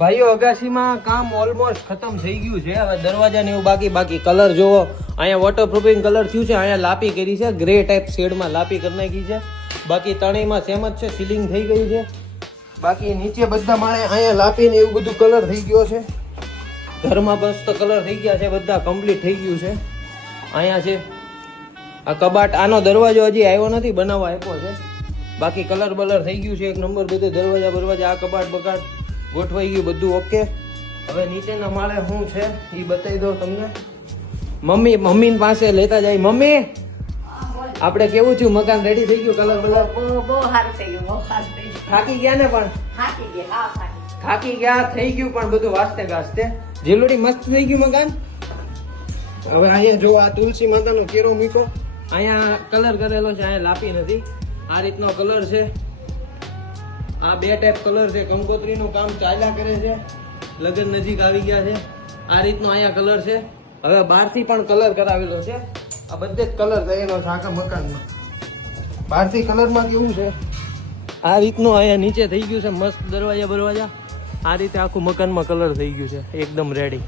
ભાઈઓ અગાસીમાં કામ ઓલમોસ્ટ ખતમ થઈ ગયું છે. હવે દરવાજા ને એવું બાકી કલર જોવો. અહીંયા વોટરપ્રૂફિંગ કલર થયું છે. અહીંયા લાપી કરી છે, ગ્રે ટાઈપ શેડમાં લાપી કરી નાખી છે. બાકી ત્રણેયમાં સેમ જ છે. સીલિંગ થઈ ગયું છે. બાકી નીચે બધા માળે અહીંયા લાપી ને એવું બધું કલર થઈ ગયો છે. ઘરમાં બસ તો કલર થઈ ગયા છે, બધા કમ્પ્લીટ થઈ ગયું છે. અહીંયા છે આ કબાટ. આનો દરવાજો હજી આવ્યો નથી, બનાવવા આપ્યો છે. બાકી કલર બલર થઈ ગયું છે એક નંબર. બધું દરવાજા બરવાજા આ કબાટ બકાટ ગોઠવાઈ ગયું, બધું ઓકે. હવે નીચેના માળે શું છે એ બતાવી દો તમને. મમ્મી પાસે લેતા જાય. મમ્મી આપણે કેવું થયું? મકાન રેડી થઈ ગયું? કલર બલર બહુ સારું થઈ ગયું, બહુ સારું થઈ ગયું. થાકી ગયા ને? પણ થાકી ગયા થઈ ગયું, પણ બધું વાસ્તે ગાસ્તે જેલોડી મસ્ત થઈ ગયું મકાન. હવે અહીંયા જો આ તુલસી માતાનો કેરો મૂકો. અહીંયા કલર કરેલો છે, અહીંયા લાપી નથી. આ રીતનો કલર છે. આ બે ટાઈપ કલર છે. કંકોત્રીનું કામ ચાલ્યા કરે છે, લગ્ન નજીક આવી ગયા છે. આ રીતનો અહીંયા કલર છે. હવે બહારથી પણ કલર કરાવેલો છે. આ બધે જ કલર થયેલો છે આખા મકાનમાં. બહારથી કલરમાં કેવું છે આ રીતનું અહીંયા નીચે થઈ ગયું છે મસ્ત દરવાજા બરવાજા. આ રીતે આખું મકાનમાં કલર થઈ ગયું છે એકદમ રેડી.